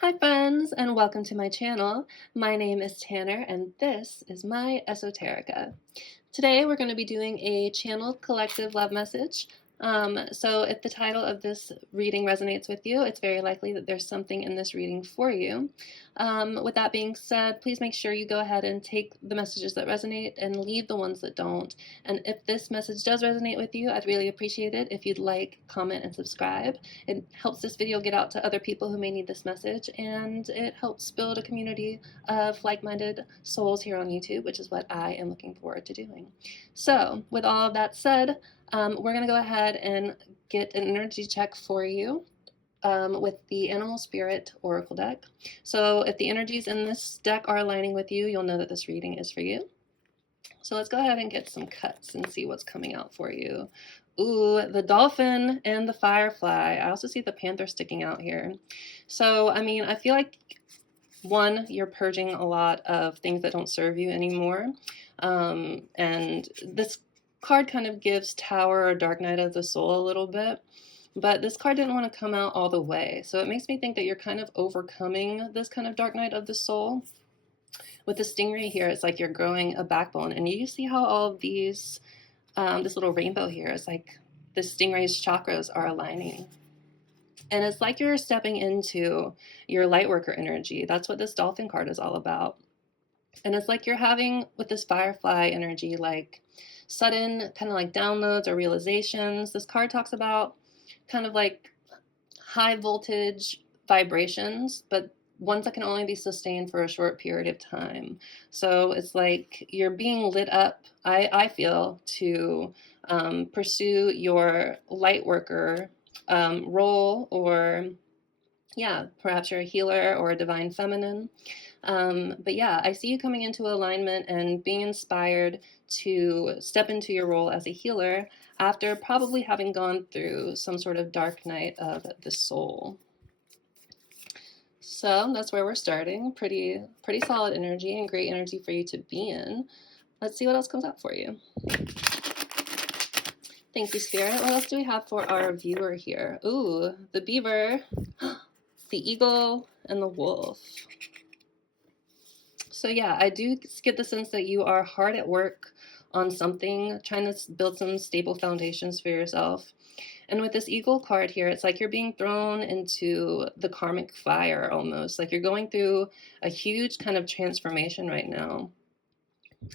Hi friends, and welcome to my channel. My name is Tanner, and this is my Esoterica. Today we're going to be doing a channeled collective love message. So if the title of this reading resonates with you, it's very likely that there's something in this reading for you. With that being said, please make sure you go ahead and take the messages that resonate and leave the ones that don't. And if this message does resonate with you, I'd really appreciate it if you'd like, comment, and subscribe. It helps this video get out to other people who may need this message, and it helps build a community of like-minded souls here on YouTube, which is what I am looking forward to doing. So with all of that said, we're going to go ahead and get an energy check for you with the Animal Spirit Oracle deck. So if the energies in this deck are aligning with you, you'll know that this reading is for you. So let's go ahead and get some cuts and see what's coming out for you. Ooh, the dolphin and the firefly. I also see the panther sticking out here. So, I mean, I feel like, one, you're purging a lot of things that don't serve you anymore. And this card kind of gives Tower or Dark Night of the Soul a little bit. But this card didn't want to come out all the way. So it makes me think that you're kind of overcoming this kind of Dark Night of the Soul. With the stingray here, it's like you're growing a backbone. And you see how all of these, this little rainbow here is like the stingray's chakras are aligning. And it's like you're stepping into your light worker energy. That's what this dolphin card is all about. And it's like you're having, with this firefly energy, like sudden kind of like downloads or realizations. This card talks about kind of like high voltage vibrations, but ones that can only be sustained for a short period of time. So it's like you're being lit up, I feel, to pursue your light worker role, or yeah, perhaps you're a healer or a divine feminine. But yeah, I see you coming into alignment and being inspired to step into your role as a healer after probably having gone through some sort of dark night of the soul. So that's where we're starting. Pretty solid energy and great energy for you to be in. Let's see what else comes up for you. Thank you, Spirit. What else do we have for our viewer here? Ooh, the beaver, the eagle, and the wolf. So yeah, I do get the sense that you are hard at work on something, trying to build some stable foundations for yourself. And with this eagle card here, it's like you're being thrown into the karmic fire almost. Like you're going through a huge kind of transformation right now.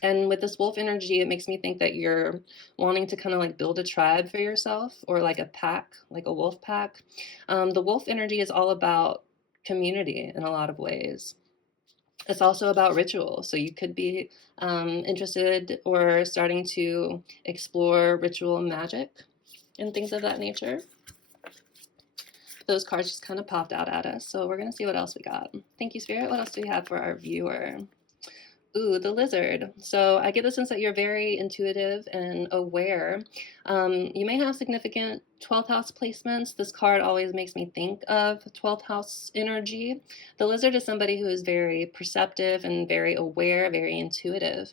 And with this wolf energy, it makes me think that you're wanting to kind of like build a tribe for yourself, or like a pack, like a wolf pack. The wolf energy is all about community in a lot of ways. It's also about ritual. So you could be interested or starting to explore ritual magic and things of that nature. Those cards just kind of popped out at us. So we're going to see what else we got. Thank you, Spirit. What else do we have for our viewer? Ooh, the lizard. So I get the sense that you're very intuitive and aware. You may have significant 12th house placements. This card always makes me think of 12th house energy. The lizard is somebody who is very perceptive and very aware, very intuitive.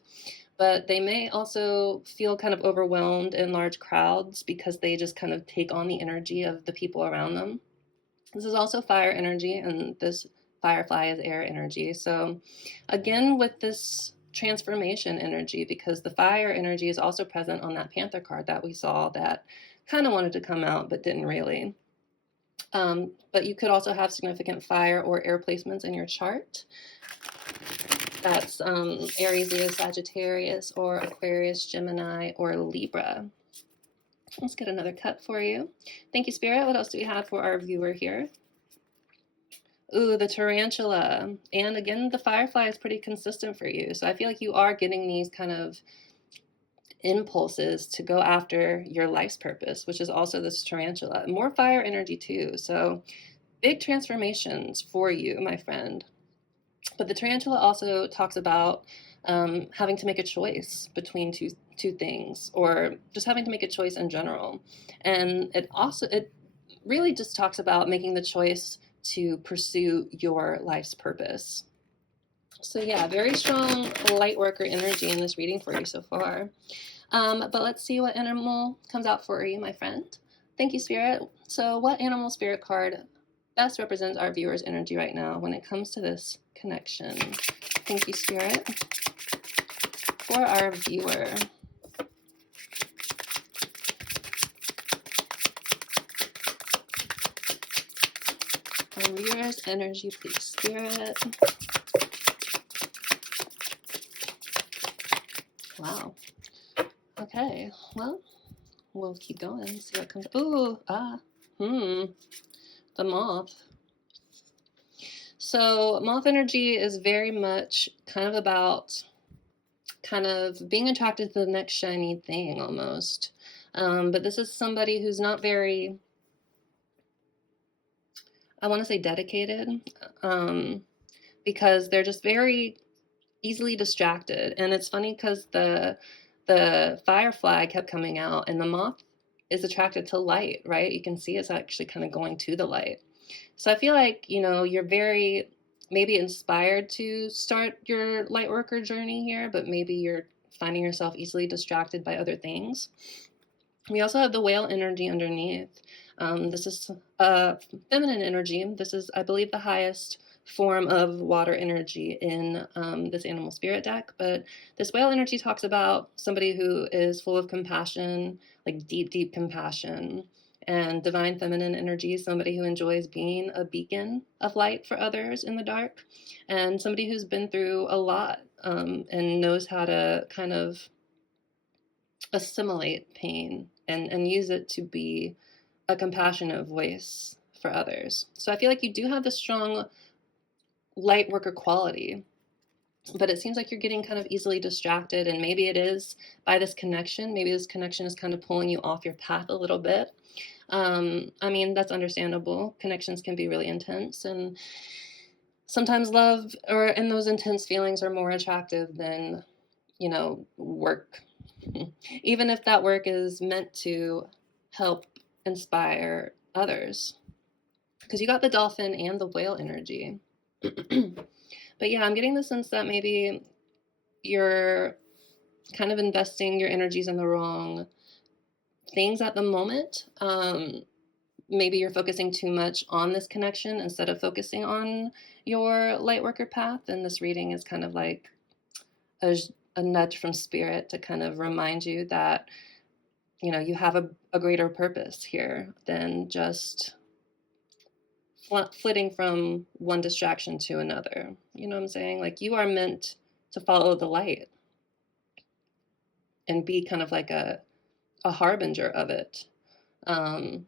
But they may also feel kind of overwhelmed in large crowds because they just kind of take on the energy of the people around them. This is also fire energy, and this firefly is air energy. So again, with this transformation energy, because the fire energy is also present on that panther card that we saw that kind of wanted to come out but didn't really. But you could also have significant fire or air placements in your chart. That's Aries, Leo, Sagittarius, or Aquarius, Gemini, or Libra. Let's get another cut for you. Thank you, Spirit. What else do we have for our viewer here? Ooh, the tarantula. And again, the firefly is pretty consistent for you. So I feel like you are getting these kind of impulses to go after your life's purpose, which is also this tarantula. More fire energy too. So big transformations for you, my friend. But the tarantula also talks about having to make a choice between two things, or just having to make a choice in general. And it really just talks about making the choice to pursue your life's purpose. So yeah, very strong light worker energy in this reading for you so far. But let's see what animal comes out for you, my friend. Thank you, Spirit. So what animal spirit card best represents our viewer's energy right now when it comes to this connection? Thank you, Spirit, for our viewer. Our viewer's energy, please, Spirit. Wow. Okay, well, we'll keep going, see what comes. Ooh, the moth. So moth energy is very much kind of about kind of being attracted to the next shiny thing almost. But this is somebody who's not very, I want to say dedicated, because they're just very easily distracted. And it's funny because the firefly kept coming out, and the moth is attracted to light, right? You can see it's actually kind of going to the light. So I feel like, you know, you're very maybe inspired to start your light worker journey here, but maybe you're finding yourself easily distracted by other things. We also have the whale energy underneath. This is feminine energy. This is, I believe, the highest form of water energy in this animal spirit deck. But this whale energy talks about somebody who is full of compassion, like deep, deep compassion. And divine feminine energy, somebody who enjoys being a beacon of light for others in the dark. And somebody who's been through a lot and knows how to kind of assimilate pain and use it to be a compassionate voice for others. So I feel like you do have the strong light worker quality, but it seems like you're getting kind of easily distracted, and maybe it is by this connection. Maybe this connection is kind of pulling you off your path a little bit. I mean, that's understandable. Connections can be really intense, and sometimes love and those intense feelings are more attractive than, you know, work. Even if that work is meant to help inspire others. Because you got the dolphin and the whale energy. But yeah, I'm getting the sense that maybe you're kind of investing your energies in the wrong things at the moment. Maybe you're focusing too much on this connection instead of focusing on your light worker path. And this reading is kind of like a nudge from spirit to kind of remind you that, you know, you have a greater purpose here than just flitting from one distraction to another. You know what I'm saying? Like, you are meant to follow the light and be kind of like a harbinger of it. But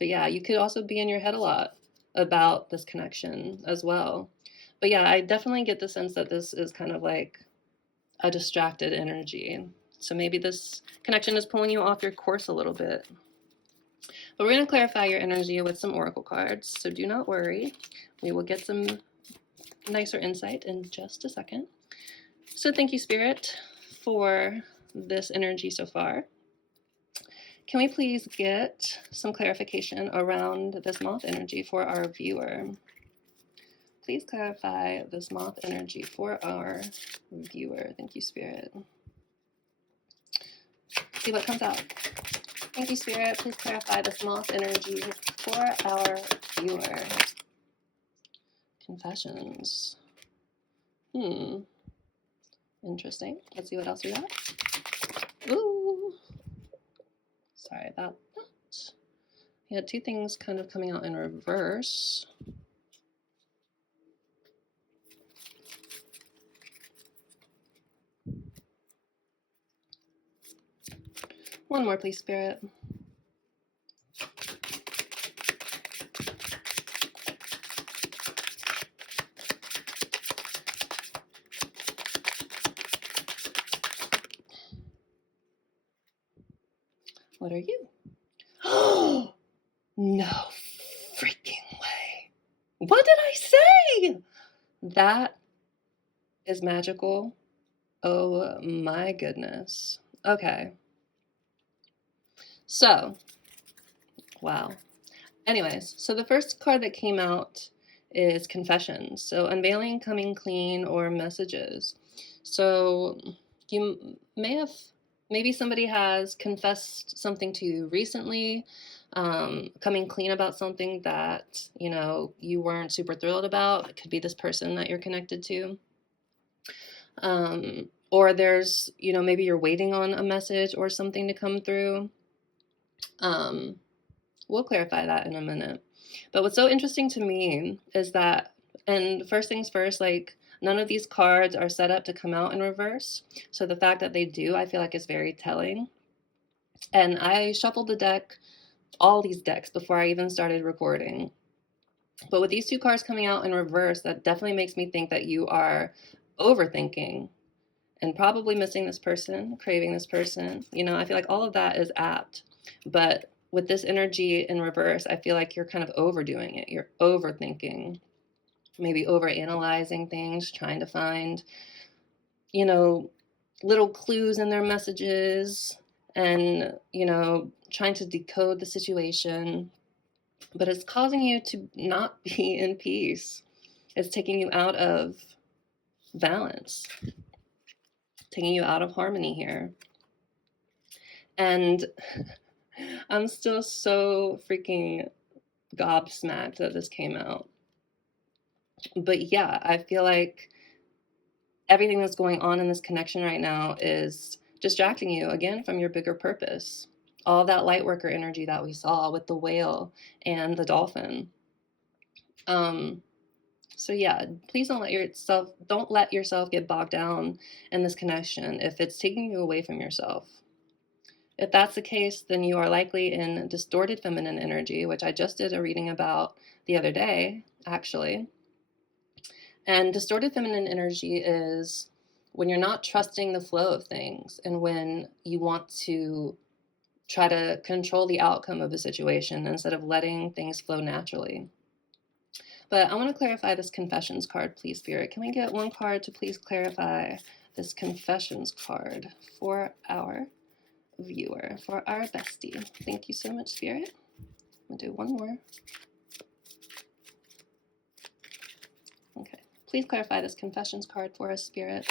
yeah, you could also be in your head a lot about this connection as well. But yeah, I definitely get the sense that this is kind of like a distracted energy. So maybe this connection is pulling you off your course a little bit. But we're going to clarify your energy with some oracle cards, so do not worry. We will get some nicer insight in just a second. So thank you, Spirit, for this energy so far. Can we please get some clarification around this moth energy for our viewer? Please clarify this moth energy for our viewer. Thank you, Spirit. See what comes out. Thank you, Spirit. Please clarify this moth energy for our viewer. Confessions. Interesting. Let's see what else we got. Ooh. Sorry about that. We had two things kind of coming out in reverse. One more, please, Spirit. What are you? Oh, no freaking way. What did I say? That is magical. Oh my goodness. Okay. So, wow. Anyways, so the first card that came out is confessions. So unveiling, coming clean, or messages. So you may have, maybe somebody has confessed something to you recently. coming clean about something that, you know, you weren't super thrilled about. It could be this person that you're connected to. Or there's, you know, maybe you're waiting on a message or something to come through. We'll clarify that in a minute. But what's so interesting to me is that, and first things first, like, none of these cards are set up to come out in reverse. So the fact that they do, I feel like, is very telling. And I shuffled the deck, all these decks, before I even started recording. But with these two cards coming out in reverse, that definitely makes me think that you are overthinking and probably missing this person, craving this person. You know, I feel like all of that is apt. But with this energy in reverse, I feel like you're kind of overdoing it. You're overthinking, maybe overanalyzing things, trying to find, you know, little clues in their messages and, you know, trying to decode the situation. But it's causing you to not be in peace. It's taking you out of balance, taking you out of harmony here. And I'm still so freaking gobsmacked that this came out. But yeah, I feel like everything that's going on in this connection right now is distracting you again from your bigger purpose. All that light worker energy that we saw with the whale and the dolphin. So yeah, please don't let yourself get bogged down in this connection if it's taking you away from yourself. If that's the case, then you are likely in distorted feminine energy, which I just did a reading about the other day, actually. And distorted feminine energy is when you're not trusting the flow of things and when you want to try to control the outcome of a situation instead of letting things flow naturally. But I want to clarify this confessions card, please, Spirit. Can we get one card to please clarify this confessions card for our viewer, for our bestie? Thank you so much, Spirit. I'm going to do one more. Okay. Please clarify this confessions card for us, Spirit.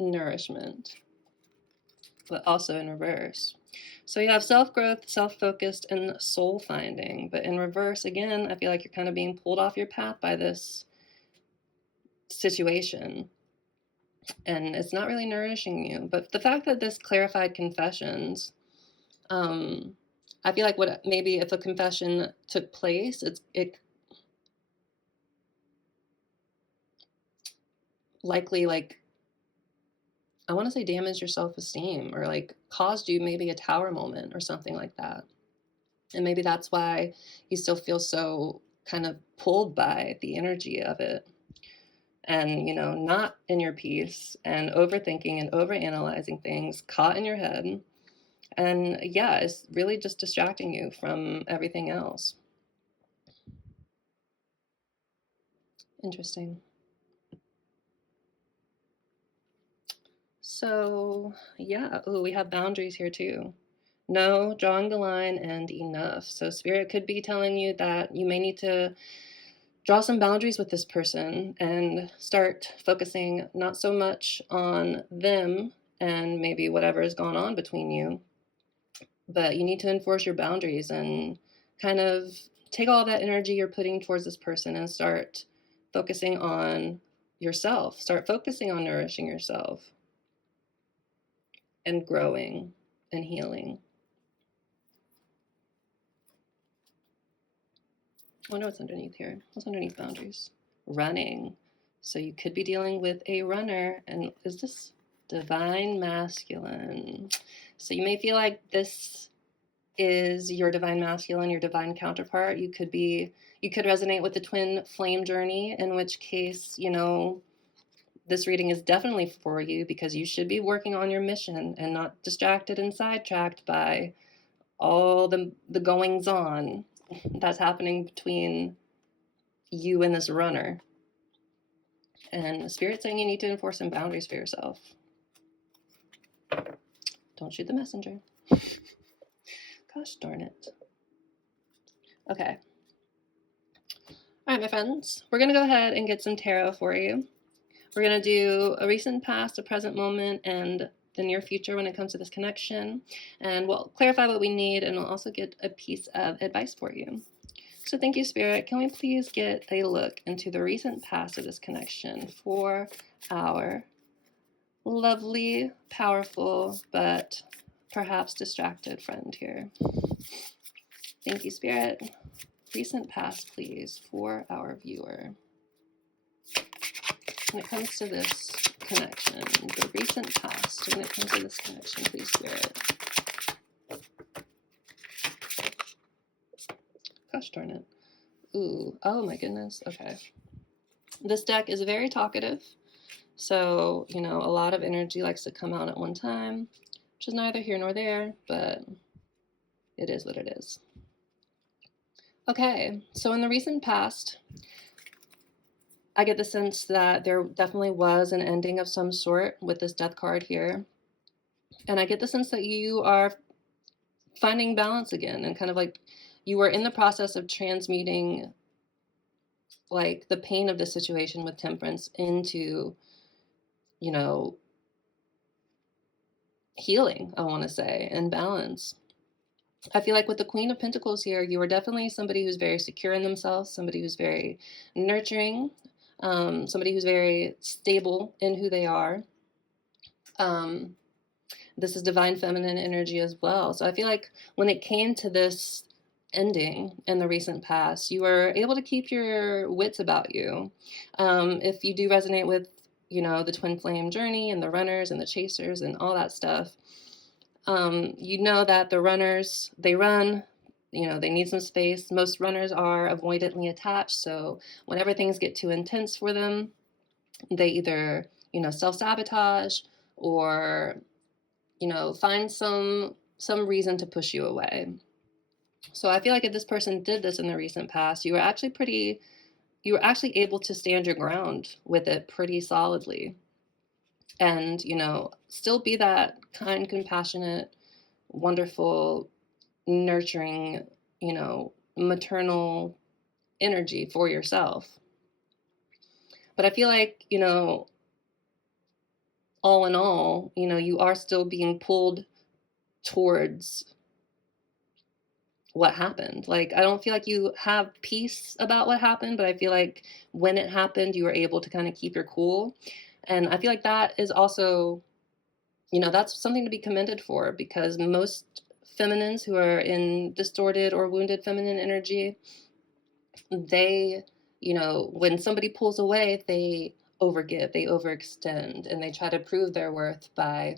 Nourishment, but also in reverse. So you have self-growth, self-focused, and soul-finding. But in reverse, again, I feel like you're kind of being pulled off your path by this situation. And it's not really nourishing you. But the fact that this clarified confessions, I feel like what maybe if a confession took place, it likely, like, I want to say damaged your self-esteem or like caused you maybe a tower moment or something like that. And maybe that's why you still feel so kind of pulled by the energy of it and, you know, not in your peace and overthinking and overanalyzing things, caught in your head. And yeah, it's really just distracting you from everything else. Interesting. So yeah, oh, we have boundaries here too. No, drawing the line, and enough. So Spirit could be telling you that you may need to draw some boundaries with this person and start focusing not so much on them and maybe whatever has gone on between you, but you need to enforce your boundaries and kind of take all that energy you're putting towards this person and start focusing on yourself. Start focusing on nourishing yourself and growing and healing. I wonder what's underneath here. What's underneath boundaries? Running. So you could be dealing with a runner. And is this divine masculine? So you may feel like this is your divine masculine, your divine counterpart. You could resonate with the twin flame journey, in which case, you know, this reading is definitely for you because you should be working on your mission and not distracted and sidetracked by all the goings on that's happening between you and this runner. And Spirit's saying you need to enforce some boundaries for yourself. Don't shoot the messenger. Gosh darn it. Okay. All right, my friends, we're going to go ahead and get some tarot for you. We're going to do a recent past, a present moment, and the near future when it comes to this connection. And we'll clarify what we need, and we'll also get a piece of advice for you. So thank you, Spirit. Can we please get a look into the recent past of this connection for our lovely, powerful, but perhaps distracted friend here? Thank you, Spirit. Recent past, please, for our viewer. When it comes to this connection, the recent past, when it comes to this connection, please, Spirit. Gosh darn it. Ooh, oh my goodness. Okay. This deck is very talkative. So, you know, a lot of energy likes to come out at one time, which is neither here nor there, but it is what it is. Okay, so in the recent past, I get the sense that there definitely was an ending of some sort with this death card here. And I get the sense that you are finding balance again, and kind of like you were in the process of transmuting like the pain of the situation with temperance into, you know, healing, I want to say, and balance. I feel like with the Queen of Pentacles here, you are definitely somebody who's very secure in themselves, somebody who's very nurturing, somebody who's very stable in who they are. This is divine feminine energy as well. So I feel like when it came to this ending in the recent past, you were able to keep your wits about you. If you do resonate with, you know, the twin flame journey and the runners and the chasers and all that stuff, you know that the runners, they run, you know, they need some space. Most runners are avoidantly attached. So whenever things get too intense for them, they either, you know, self-sabotage or, you know, find some reason to push you away. So I feel like if this person did this in the recent past, you were actually able to stand your ground with it pretty solidly. And, you know, still be that kind, compassionate, wonderful, nurturing, you know, maternal energy for yourself. But I feel like, you know, all in all, you know, you are still being pulled towards what happened. Like, I don't feel like you have peace about what happened, but I feel like when it happened, you were able to kind of keep your cool. And I feel like that is also, you know, that's something to be commended for, because most feminines who are in distorted or wounded feminine energy, they, you know, when somebody pulls away, they overgive, they overextend, and they try to prove their worth by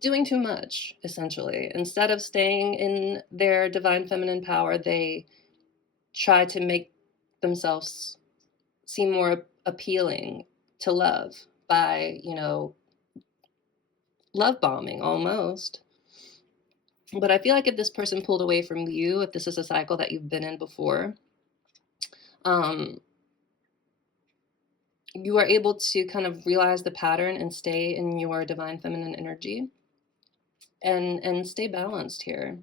doing too much, essentially. Instead of staying in their divine feminine power, they try to make themselves seem more appealing to love by, you know, love bombing almost. But I feel like if this person pulled away from you, if this is a cycle that you've been in before, you are able to kind of realize the pattern and stay in your divine feminine energy and stay balanced here.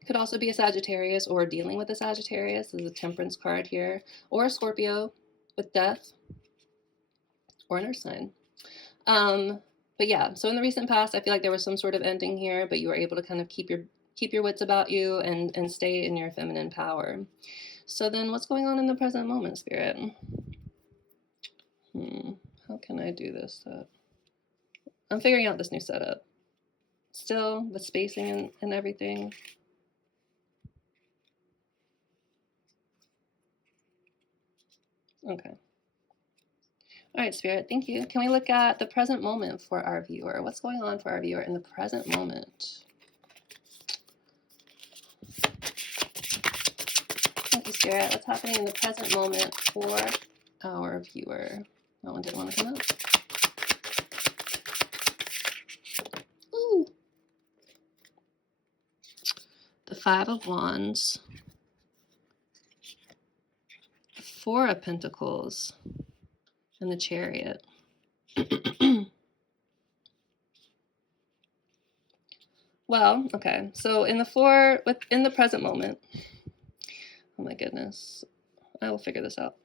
It could also be a Sagittarius or dealing with a Sagittarius. There's a Temperance card here, or a Scorpio with death, or an Earth sign. But yeah, so in the recent past, I feel like there was some sort of ending here, but you were able to kind of keep your wits about you and stay in your feminine power. So then what's going on in the present moment, Spirit? How can I do this? I'm figuring out this new setup. Still, with spacing and everything. Okay. All right, Spirit, thank you. Can we look at the present moment for our viewer? What's going on for our viewer in the present moment? Thank you, Spirit. What's happening in the present moment for our viewer? That one didn't want to come up. Ooh. The Five of Wands. The Four of Pentacles. And the Chariot. Well, okay. So in the present moment, oh my goodness, I will figure this out.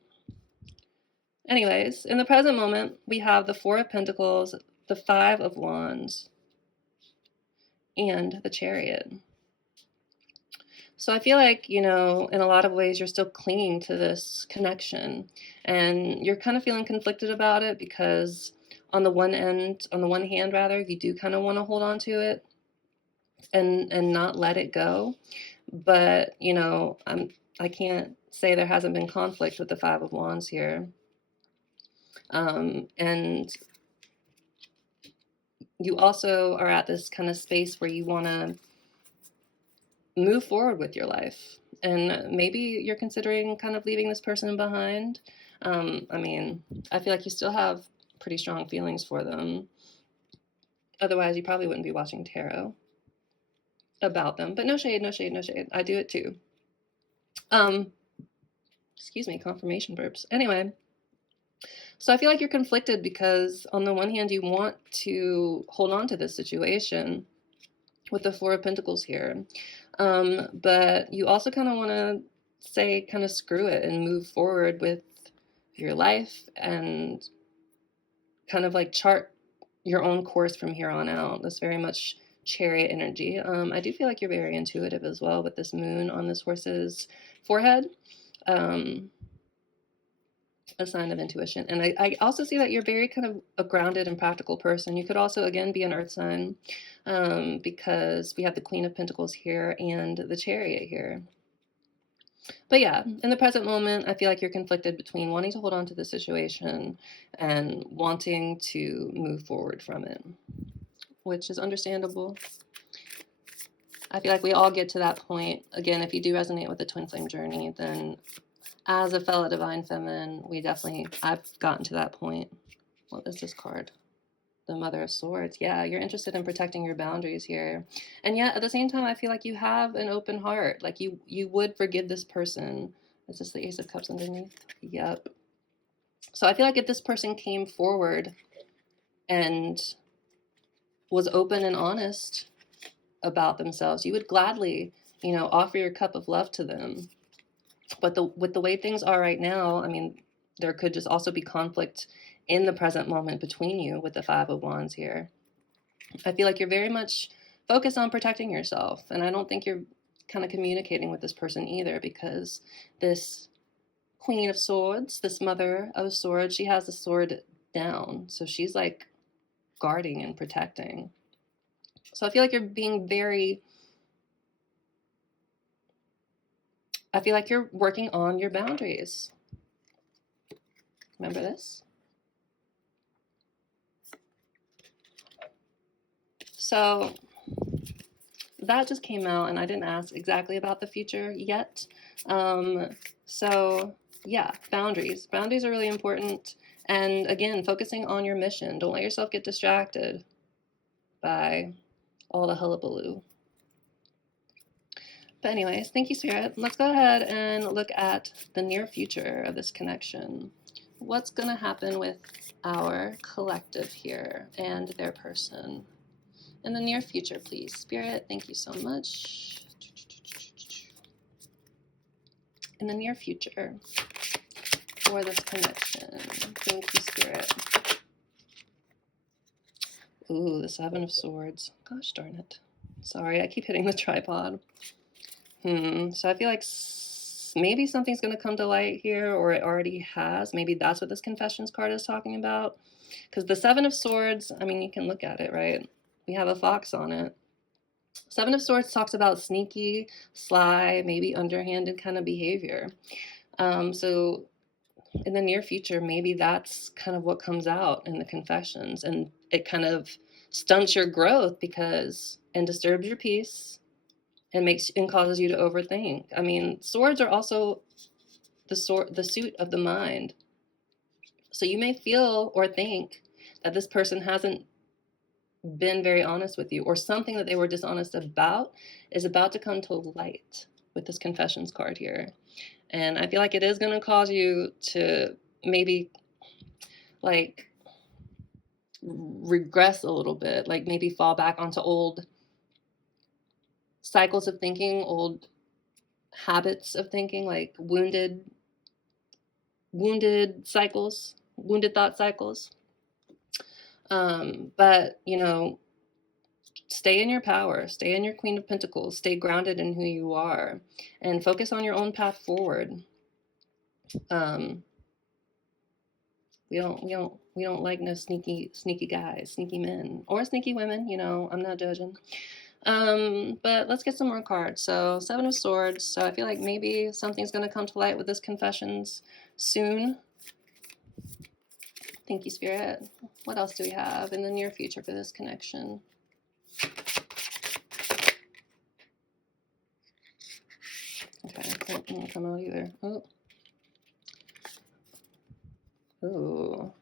Anyways, in the present moment, we have the Four of Pentacles, the Five of Wands, and the Chariot. So I feel like, in a lot of ways, you're still clinging to this connection, and you're kind of feeling conflicted about it because on the one hand, rather, you do kind of want to hold on to it and not let it go. But, I can't say there hasn't been conflict with the Five of Wands here. And you also are at this kind of space where you want to move forward with your life. And maybe you're considering kind of leaving this person behind. I feel like you still have pretty strong feelings for them. Otherwise, you probably wouldn't be watching tarot about them. But no shade, no shade, no shade. I do it too. Excuse me, confirmation burps. Anyway, so I feel like you're conflicted because on the one hand, you want to hold on to this situation with the Four of Pentacles here. But you also kind of want to say kind of screw it and move forward with your life and kind of like chart your own course from here on out. That's very much Chariot energy. I do feel like you're very intuitive as well with this moon on this horse's forehead. A sign of intuition. And I also see that you're very kind of a grounded and practical person. You could also, again, be an earth sign because we have the Queen of Pentacles here and the Chariot here. But yeah, in the present moment, I feel like you're conflicted between wanting to hold on to the situation and wanting to move forward from it, which is understandable. I feel like we all get to that point. Again, if you do resonate with the twin flame journey, then as a fellow divine feminine, I've gotten to that point. What is this card? The Mother of Swords. Yeah, you're interested in protecting your boundaries here. And yet, at the same time, I feel like you have an open heart. Like you would forgive this person. Is this the Ace of Cups underneath? Yep. So I feel like if this person came forward and was open and honest about themselves, you would gladly, offer your cup of love to them. But with the way things are right now, there could just also be conflict in the present moment between you with the Five of Wands here. I feel like you're very much focused on protecting yourself. And I don't think you're kind of communicating with this person either, because this Queen of Swords, this Mother of Swords, she has the sword down. So she's like guarding and protecting. So I feel like you're being I feel like you're working on your boundaries. Remember this? So that just came out, and I didn't ask exactly about the future yet. So yeah, boundaries. Boundaries are really important. And again, focusing on your mission. Don't let yourself get distracted by all the hullabaloo. But anyways, thank you, Spirit. Let's go ahead and look at the near future of this connection. What's going to happen with our collective here and their person in the near future, please? Spirit, thank you so much. In the near future for this connection. Thank you, Spirit. Ooh, the Seven of Swords. Gosh darn it. Sorry, I keep hitting the tripod. So I feel like maybe something's going to come to light here, or it already has. Maybe that's what this Confessions card is talking about. Because the Seven of Swords, you can look at it, right? We have a fox on it. Seven of Swords talks about sneaky, sly, maybe underhanded kind of behavior. So in the near future, maybe that's kind of what comes out in the Confessions, and it kind of stunts your growth and disturbs your peace and causes you to overthink. Swords are also the suit of the mind. So you may feel or think that this person hasn't been very honest with you, or something that they were dishonest about is about to come to light with this Confessions card here. And I feel like it is going to cause you to maybe like regress a little bit, like maybe fall back onto old cycles of thinking, old habits of thinking, like wounded cycles, wounded thought cycles. But, you know, stay in your power, stay in your Queen of Pentacles, stay grounded in who you are, and focus on your own path forward. Um, we don't like no sneaky guys, sneaky men, or sneaky women. You know, I'm not judging. But let's get some more cards. So Seven of Swords. So I feel like maybe something's going to come to light with this confessions soon. Thank you, Spirit. What else do we have in the near future for this connection? Okay, that didn't come out either. Oh. Ooh.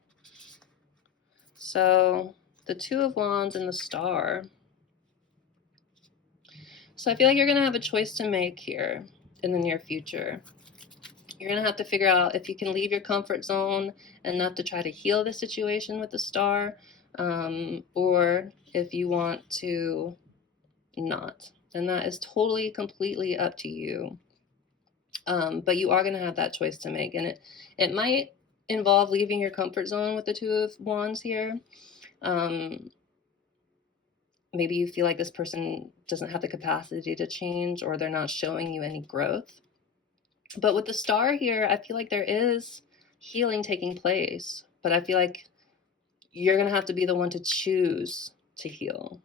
So the Two of Wands and the Star. So I feel like you're going to have a choice to make here in the near future. You're going to have to figure out if you can leave your comfort zone enough to try to heal the situation with the Star, or if you want to not. And that is totally, completely up to you. But you are going to have that choice to make. And it might involve leaving your comfort zone with the Two of Wands here. Maybe you feel like this person doesn't have the capacity to change, or they're not showing you any growth. But with the Star here, I feel like there is healing taking place, but I feel like you're going to have to be the one to choose to heal.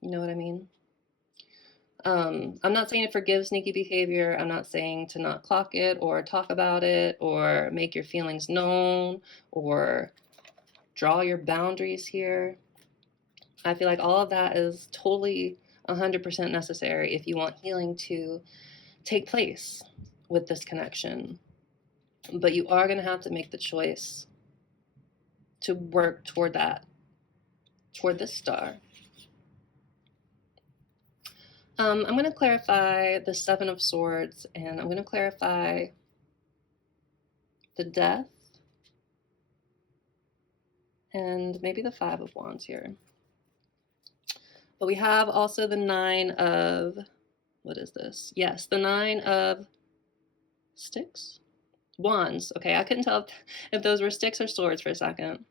You know what I mean? I'm not saying to forgive sneaky behavior. I'm not saying to not clock it or talk about it or make your feelings known or draw your boundaries here. I feel like all of that is totally 100% necessary if you want healing to take place with this connection. But you are going to have to make the choice to work toward that, toward this Star. I'm going to clarify the Seven of Swords, and I'm going to clarify the Death, and maybe the Five of Wands here. But we have also the Nine of, what is this? Yes, the Nine of Sticks? Wands. Okay, I couldn't tell if those were sticks or swords for a second.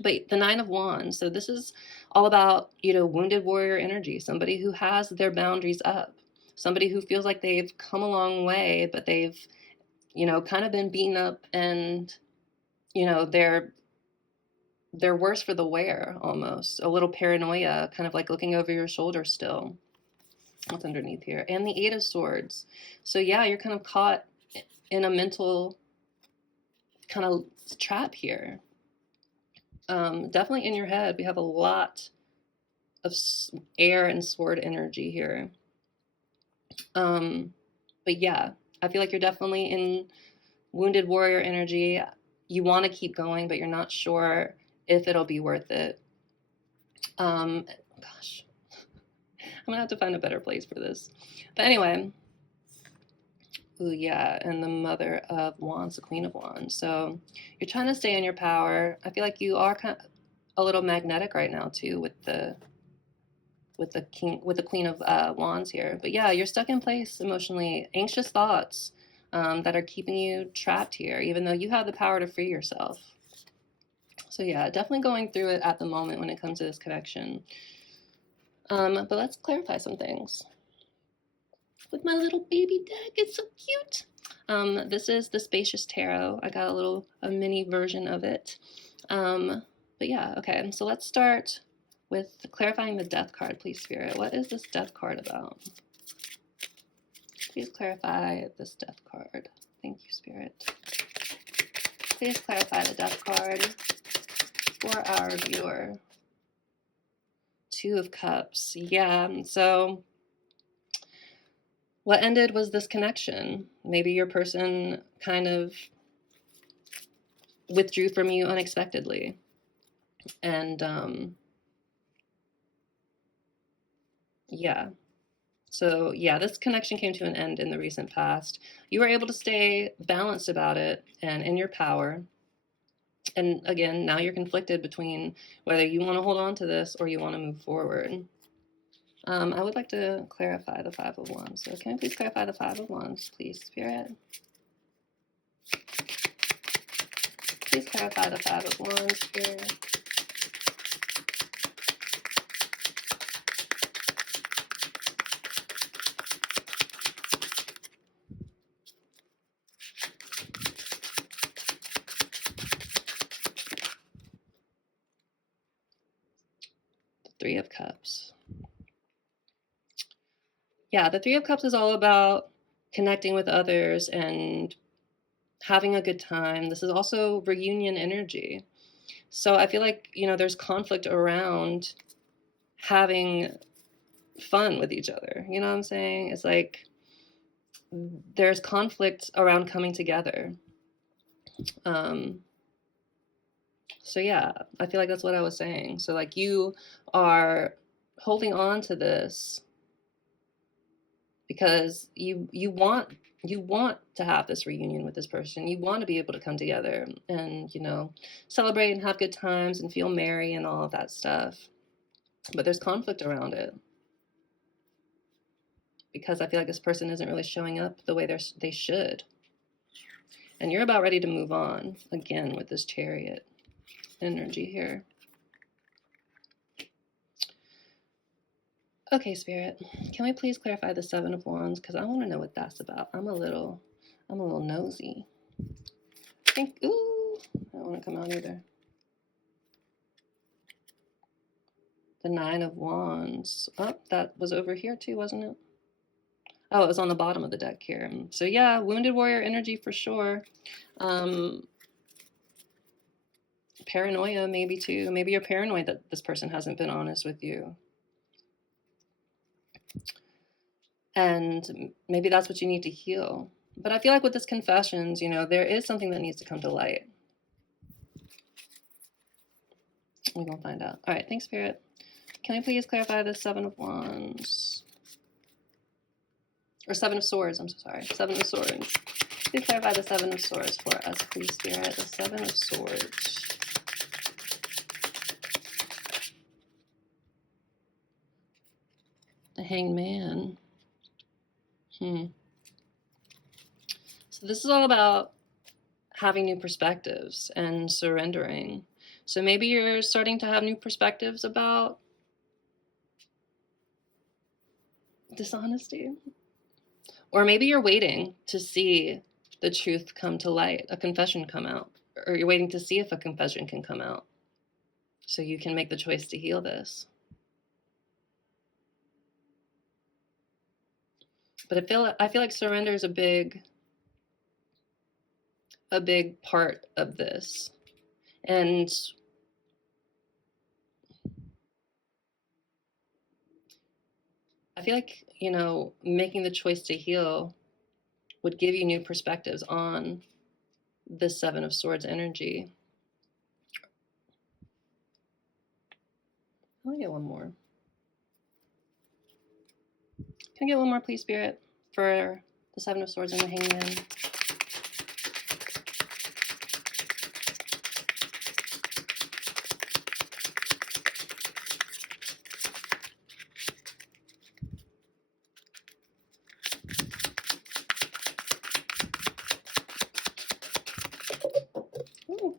But the Nine of Wands. So this is all about, you know, wounded warrior energy, somebody who has their boundaries up, somebody who feels like they've come a long way, but they've, you know, kind of been beaten up, and, you know, they're worse for the wear, almost. A little paranoia, kind of like looking over your shoulder still. What's underneath here? And the Eight of Swords. So yeah, you're kind of caught in a mental kind of trap here. Definitely in your head. We have a lot of air and sword energy here. But yeah, I feel like you're definitely in wounded warrior energy. You want to keep going, but you're not sure if it'll be worth it. Gosh, I'm gonna have to find a better place for this. But anyway, ooh, yeah, and the Mother of Wands, the Queen of Wands. So you're trying to stay in your power. I feel like you are kind of a little magnetic right now too, with the Queen of Wands here. But yeah, you're stuck in place emotionally, anxious thoughts that are keeping you trapped here, even though you have the power to free yourself. So yeah, definitely going through it at the moment when it comes to this connection. But let's clarify some things. With my little baby deck, it's so cute. This is the Spacious Tarot. I got a mini version of it. But yeah, okay, so let's start with clarifying the Death card, please, Spirit. What is this Death card about? Please clarify this Death card. Thank you, Spirit. Please clarify the Death card for our viewer. Two of Cups. Yeah, so what ended was this connection. Maybe your person kind of withdrew from you unexpectedly. And yeah. So yeah, this connection came to an end in the recent past. You were able to stay balanced about it and in your power. And again, now you're conflicted between whether you want to hold on to this or you want to move forward. I would like to clarify the Five of Wands. So can I please clarify the Five of Wands, please, Spirit? Please clarify the Five of Wands here. The Three of Cups. Yeah, the Three of Cups is all about connecting with others and having a good time. This is also reunion energy. So I feel like, you know, there's conflict around having fun with each other. You know what I'm saying? It's like there's conflict around coming together. So yeah, I feel like that's what I was saying. So like you are holding on to this because you want to have this reunion with this person. You want to be able to come together and, you know, celebrate and have good times and feel merry and all of that stuff. But there's conflict around it because I feel like this person isn't really showing up the way they should. And you're about ready to move on again with this Chariot energy here. Okay, Spirit, can we please clarify the Seven of Wands? Because I want to know what that's about. I'm a little nosy. Ooh, I don't want to come out either. The Nine of Wands. Oh, that was over here too, wasn't it? Oh, it was on the bottom of the deck here. So yeah, Wounded Warrior energy for sure. Paranoia maybe too. Maybe you're paranoid that this person hasn't been honest with you. And maybe that's what you need to heal. But I feel like with this confessions, you know, there is something that needs to come to light. We're going to find out. All right, thanks, Spirit. Can we please clarify the Seven of Wands? Or Seven of Swords, I'm so sorry. Seven of Swords. Please clarify the Seven of Swords for us, please, Spirit. The Seven of Swords. The Hanged Man. So this is all about having new perspectives and surrendering. So maybe you're starting to have new perspectives about dishonesty. Or maybe you're waiting to see the truth come to light, a confession come out. Or you're waiting to see if a confession can come out so you can make the choice to heal this. But I feel like surrender is a big part of this. And I feel like, you know, making the choice to heal would give you new perspectives on the Seven of Swords energy. Let me get one more. Can I get one more, please, Spirit, for the Seven of Swords and the Hangman? Ooh.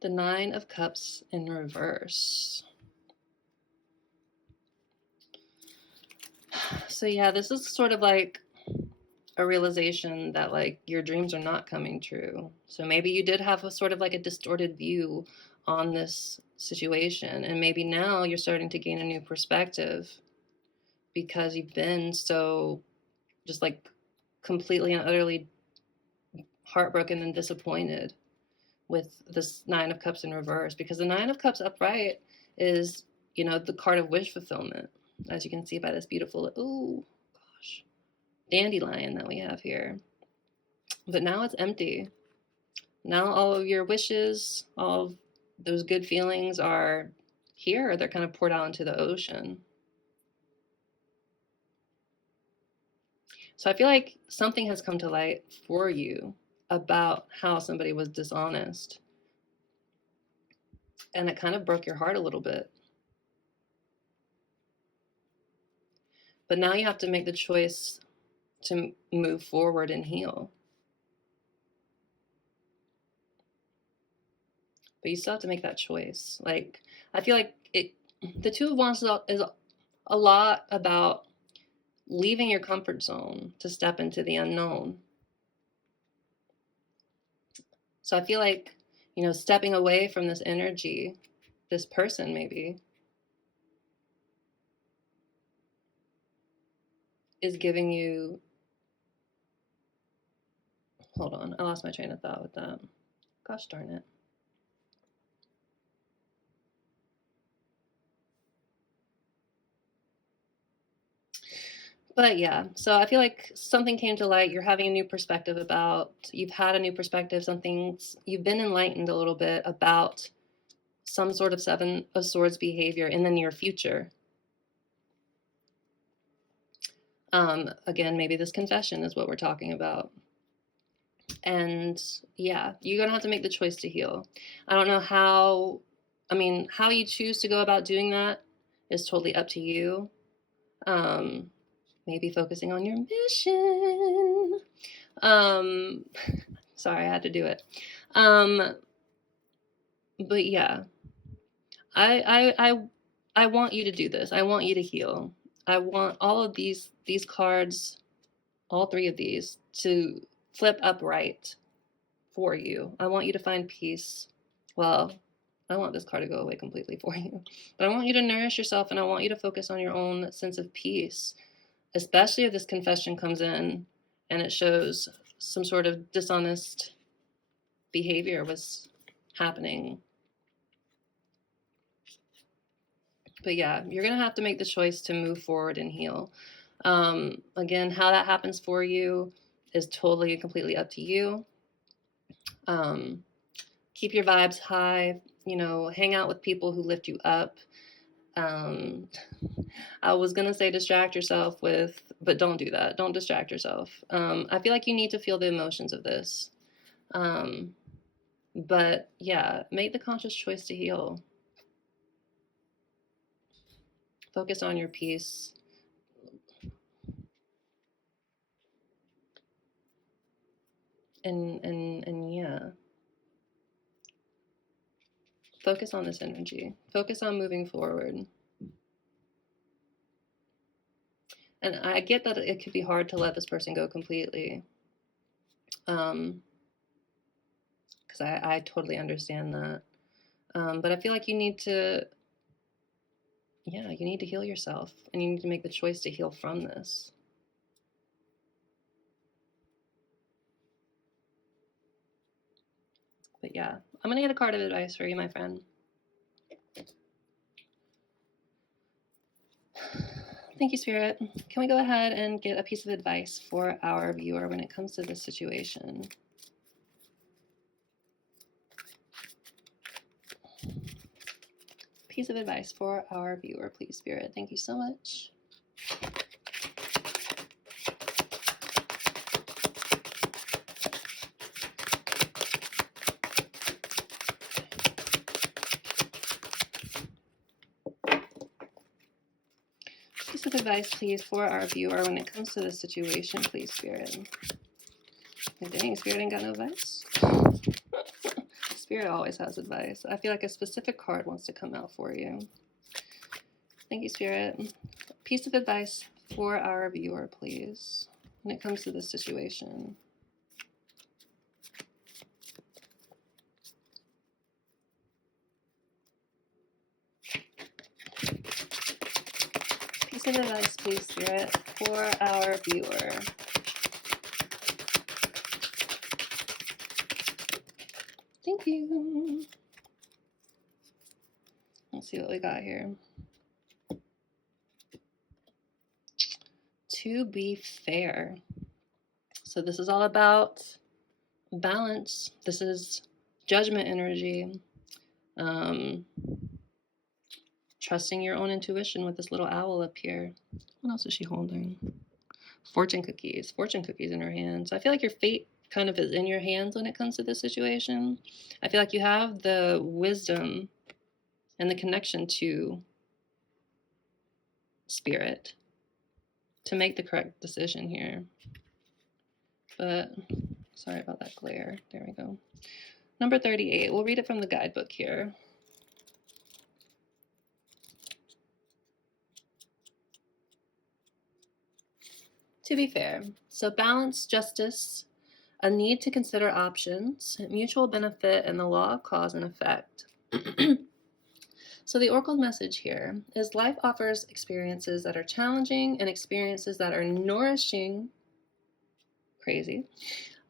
The Nine of Cups in reverse. So yeah, this is sort of like a realization that like your dreams are not coming true. So maybe you did have a sort of like a distorted view on this situation, and maybe now you're starting to gain a new perspective because you've been so just like completely and utterly heartbroken and disappointed with this Nine of Cups in reverse, because the Nine of Cups upright is, you know, the card of wish fulfillment, as you can see by this beautiful, ooh, gosh, dandelion that we have here. But now it's empty. Now all of your wishes, all of those good feelings are here. They're kind of poured out into the ocean. So I feel like something has come to light for you about how somebody was dishonest. And it kind of broke your heart a little bit. But now you have to make the choice to move forward and heal. But you still have to make that choice. Like, I feel like the Two of Wands is a lot about leaving your comfort zone to step into the unknown. So I feel like, stepping away from this energy, this person maybe, is giving you, hold on, I lost my train of thought with that. Gosh darn it. But yeah, so I feel like something came to light. You're having a new perspective you've had a new perspective, you've been enlightened a little bit about some sort of Seven of Swords behavior in the near future. Again, maybe this confession is what we're talking about. And yeah, you're going to have to make the choice to heal. I don't know how you choose to go about doing that is totally up to you. Maybe focusing on your mission. Sorry, I had to do it. But yeah, I want you to do this. I want you to heal. I want all of these cards, all three of these, to flip upright for you. I want you to find peace. Well, I want this card to go away completely for you. But I want you to nourish yourself, and I want you to focus on your own sense of peace, especially if this confession comes in and it shows some sort of dishonest behavior was happening. But yeah, you're going to have to make the choice to move forward and heal. Again, how that happens for you is totally and completely up to you. Keep your vibes high, hang out with people who lift you up. I was going to say distract yourself but don't do that. Don't distract yourself. I feel like you need to feel the emotions of this. But yeah, make the conscious choice to heal. Focus on your peace. And yeah. Focus on this energy. Focus on moving forward. And I get that it could be hard to let this person go completely. Because I totally understand that. But I feel like you need to heal yourself, and you need to make the choice to heal from this. But yeah, I'm going to get a card of advice for you, my friend. Thank you, Spirit. Can we go ahead and get a piece of advice for our viewer when it comes to this situation? Piece of advice for our viewer, please, Spirit. Thank you so much. Piece of advice, please, for our viewer when it comes to this situation, please, Spirit. Dang, Spirit ain't got no advice. Spirit always has advice. I feel like a specific card wants to come out for you. Thank you, Spirit. Piece of advice for our viewer, please, when it comes to this situation. Piece of advice, please, Spirit, for our viewer. Thank you. Let's see what we got here. To be fair. So this is all about balance. This is judgment energy. Trusting your own intuition with this little owl up here. What else is she holding? Fortune cookies. Fortune cookies in her hands. I feel like your fate kind of is in your hands when it comes to this situation. I feel like you have the wisdom and the connection to spirit. to make the correct decision here. But sorry about that glare. There we go. Number 38. We'll read it from the guidebook here. To be fair, so balance, justice, a need to consider options, mutual benefit, and the law of cause and effect. So the oracle message here is life offers experiences that are challenging and experiences that are nourishing. Crazy.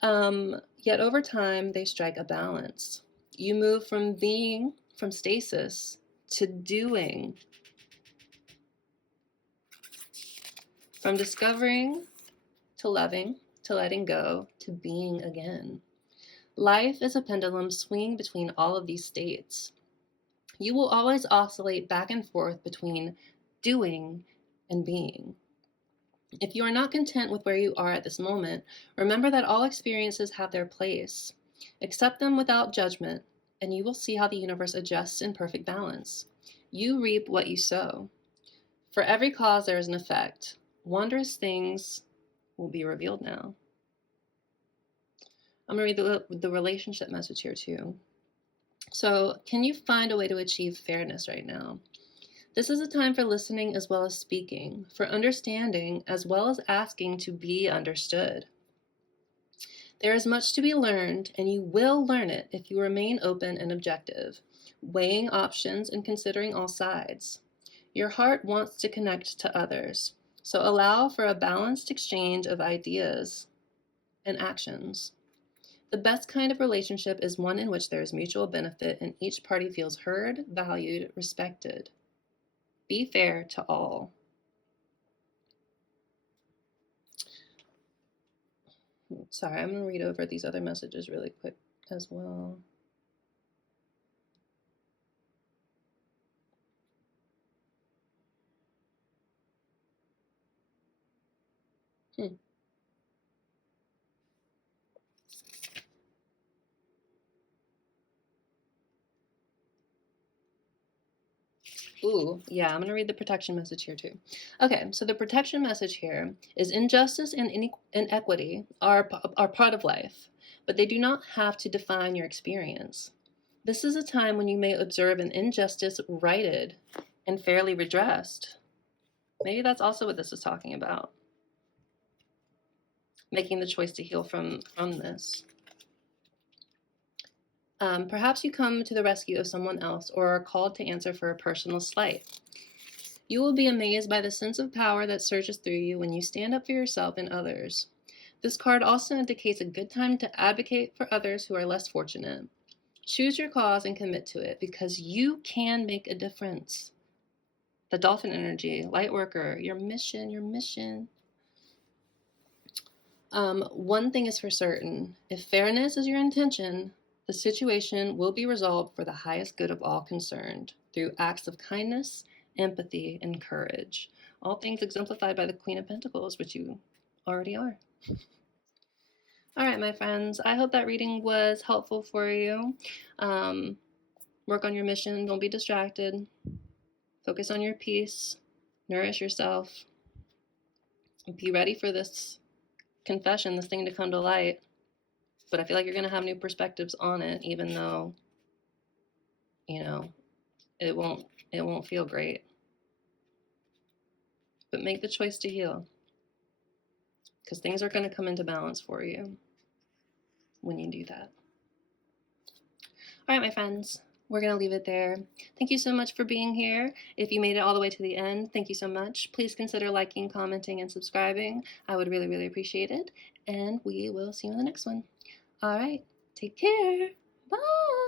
Yet over time, they strike a balance. You move from being, from stasis, to doing, from discovering to loving, to letting go, to being again. Life is a pendulum swinging between all of these states. You will always oscillate back and forth between doing and being. If you are not content with where you are at this moment, remember that all experiences have their place. Accept them without judgment, and you will see how the universe adjusts in perfect balance. You reap what you sow. For every cause, there is an effect. Wondrous things will be revealed now. I'm going to read the relationship message here too. So, can you find a way to achieve fairness right now? This is a time for listening as well as speaking, for understanding as well as asking to be understood. There is much to be learned, and you will learn it if you remain open and objective, weighing options and considering all sides. Your heart wants to connect to others, so allow for a balanced exchange of ideas and actions. The best kind of relationship is one in which there is mutual benefit and each party feels heard, valued, respected. Be fair to all. Sorry, I'm going to read over these other messages really quick as well. Ooh, yeah, I'm going to read the protection message here too. Okay, so the protection message here is injustice and inequity are part of life, but they do not have to define your experience. This is a time when you may observe an injustice righted and fairly redressed. Maybe that's also what this is talking about. Making the choice to heal from this. Perhaps you come to the rescue of someone else or are called to answer for a personal slight. You will be amazed by the sense of power that surges through you when you stand up for yourself and others. This card also indicates a good time to advocate for others who are less fortunate. Choose your cause and commit to it because you can make a difference. The dolphin energy, light worker, your mission. One thing is for certain. If fairness is your intention, the situation will be resolved for the highest good of all concerned through acts of kindness, empathy, and courage. All things exemplified by the Queen of Pentacles, which you already are. All right, my friends, I hope that reading was helpful for you. Work on your mission. Don't be distracted. Focus on your peace. Nourish yourself. Be ready for this confession, this thing to come to light. But I feel like you're going to have new perspectives on it, even though, it won't feel great. But make the choice to heal, because things are going to come into balance for you when you do that. All right, my friends, we're going to leave it there. Thank you so much for being here. If you made it all the way to the end, thank you so much. Please consider liking, commenting, and subscribing. I would really, really appreciate it. And we will see you in the next one. All right, take care. Bye.